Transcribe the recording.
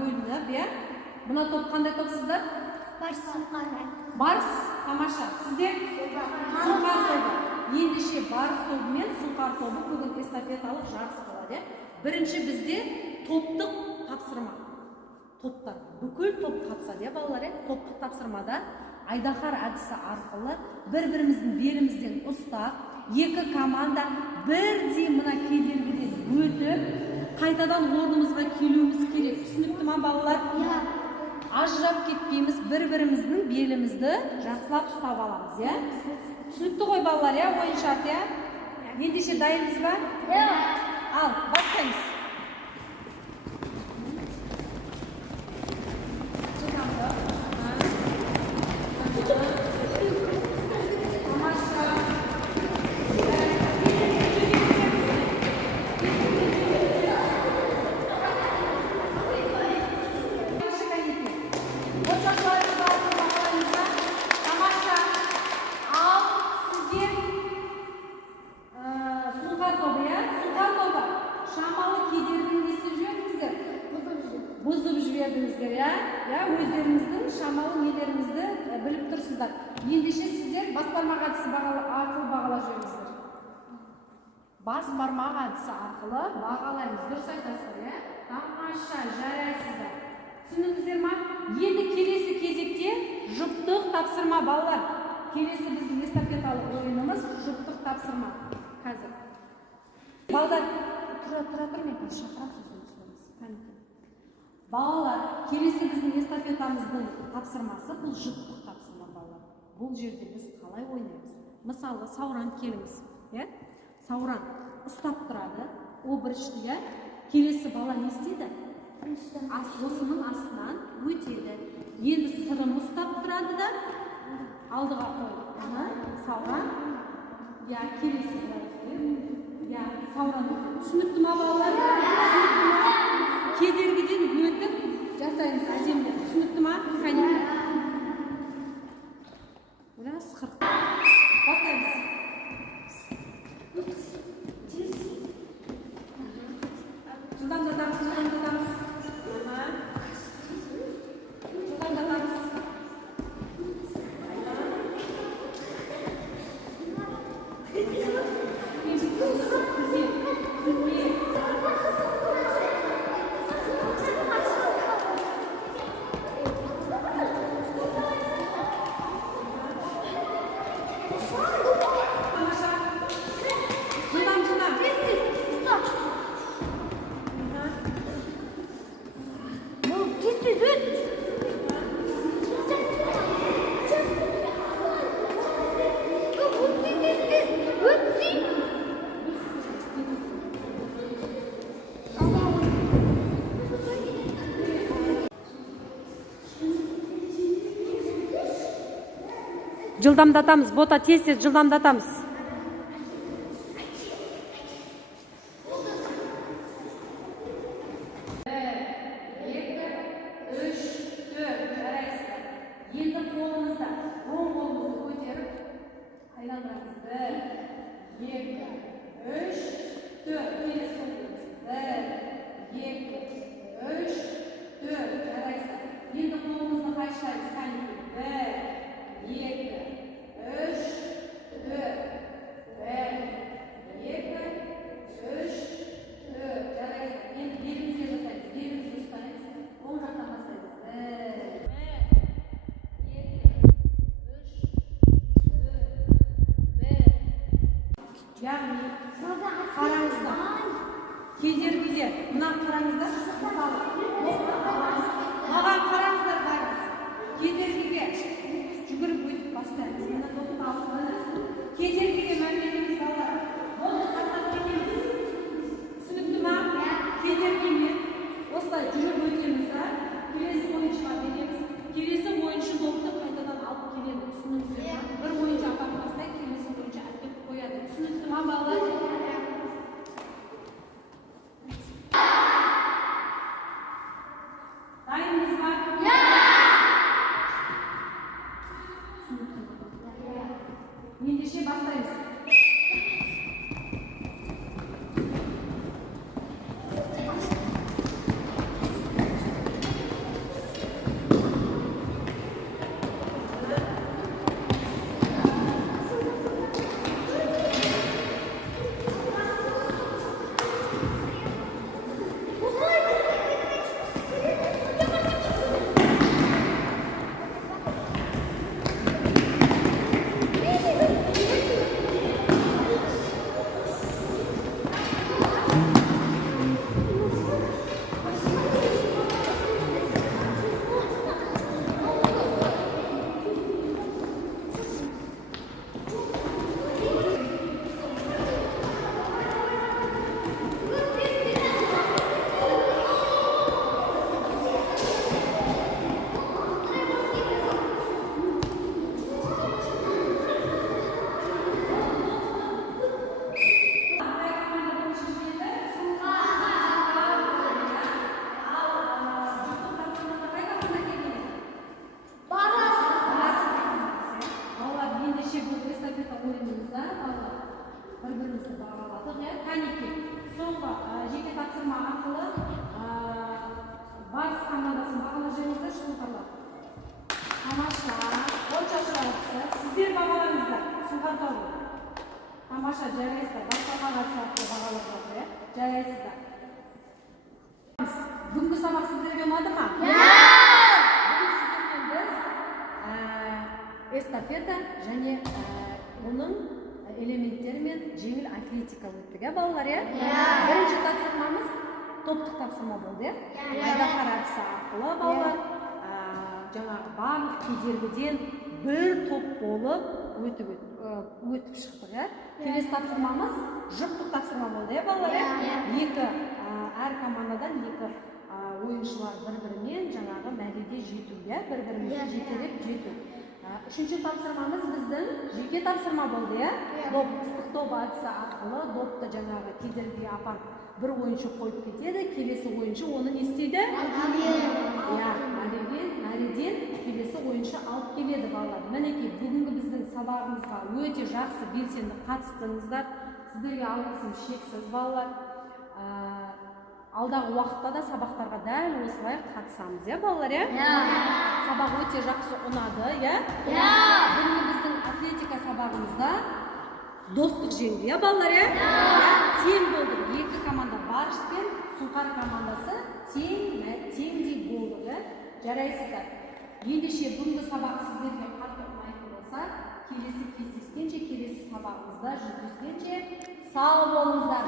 bölініп, иә? Мына топ қандай топ сіздер? Барыс, тамаша. Сіздер? Сұңқар тобы. Ендеше барыс тобы мен сұңқар тобы бүгін эстафеталық жарыс болады. Бірінші бізде топтық тапсырма. Топтар. Бүкіл топ қатысады, балалар. Топтық тапсырмада айдаһар әдісі арқылы бір-біріміздің белімізден ұстап, екі команда бірдей мына кедергіден өтіп, қайтадан орнымызға келуіміз керек. Түсінікті ма, балалар? Ажырап кетпейміз, бір-біріміздің белімізді жақсылап ұстап аламыз, иә? Түсінікті ғой, балалар, иә? Ойын шарт, иә? Ендеше дайынбыз ба? Ал, бастаймыз. Бұзып жібердіңіздер, өздеріңіздің шамалы нелеріңізді біліп тұрсыздар. Ендеше сіздер бас бармақ әдісі арқылы бағалап жүріңіздер. Бас бармақ әдісі арқылы бағалаймыз. Дұрыс айтасыздар, иә? Тамаша, жарайсыздар. Түсіндіңіздер ма? Енді келесі кезекте жұптық тапсырма, балалар. Келесі біздің эстафеталық ойынымыз жұптық тапсырма. Қазір. Балалар, тұра тұр, мен шақырам сөзін түсінеміз. Балалар, келесі біздің эстафетамыздың тапсырмасы бұл жұптық тапсырма, балалар. Бұл жерде біз қалай ойнаймыз? Мысалы, Сауран келіңіз. Сауран ұстап тұрады, о біріншіге. Келесі бала не істейді? Осының астынан өтеді. Енді сырын ұстап тұрады да, алдыға қойды. Сауран, келесі Сауран. Түсінікті ма, балалар? Кедергіден өтіп жасаймыз әдемді. Түсінікті ма? Біраз қырық. Бастаймыз. Жылдамдатамыз. Жылдамдатамыз. Жылдамдатамыз, бота тез-тез жылдамдатамыз. Енді қолымызда, оң қолымызды көтеріп, айландырамыз. 1, 2, 3, 4. Келесі қолымыз. 1, 2, 3, 4. Жарайсыз. Енді қолымызды қайшылаймыз. 1, 2, 3, 4. 1, 2, 3, 4. Жарайсыз. Енді белімізге жасаймыз. Белімізді ұстаймыз. Оң жақтан бастаймыз. 1, 2, 3, 4, 1. тамаша жарайсыздар. Басқаларға қатысты бағаласыздар, иә? Жарайсыздар. Бүгінгі сабақ сіздерге ұнады ма? Бүгін сіздермен біз эстафета және оның элементтері мен жеңіл атлетика өттік, иә балалар, иә? Бірінші тапсырмамыз топтық тапсырма болды, иә? Айдаһар әдісі арқылы балалар жаңағы барлық кедергіден бір топ болып өтіп шықтық, иә? Келесі тапсырмамыз жұптық тапсырма болды, иә балалар, иә? Әр командадан екі ойыншылар бір-бірімен жаңағы мәреге жету, иә? Бір-бірімізді жетелеп жету. Үшінші тапсырмамыз біздің жеке тапсырма болды, иә? Ыстық доп әдісі арқылы допты жаңағы кедергіге апарып бір ойыншы қойып кетеді, келесі ойыншы оны не істейді? Мәреден келесі ойыншы алып келеді балалар. Мінекей бүгінгі біздің сабағымызға өте жақсы белсенді қатыстыңыздар. Сіздерге алғысым шексіз балалар. Алдағы уақытта да сабақтарға дәл осылай қатысамыз, иә балалар, иә? Сабақ өте жақсы ұнады, иә? Бүгінгі біздің атлетика сабағымызда достық жеңді, иә балалар, иә? Тең болды. Екі команда Барыш пен Сұңқар командасы теңдей болды, иә? Жарайсыздар. Ендеше бүгінгі сабақ сіздерге қатты ұнайтын болса, келесі кездескенше, келесі сабағымызда жүздескенше сау болыңыздар.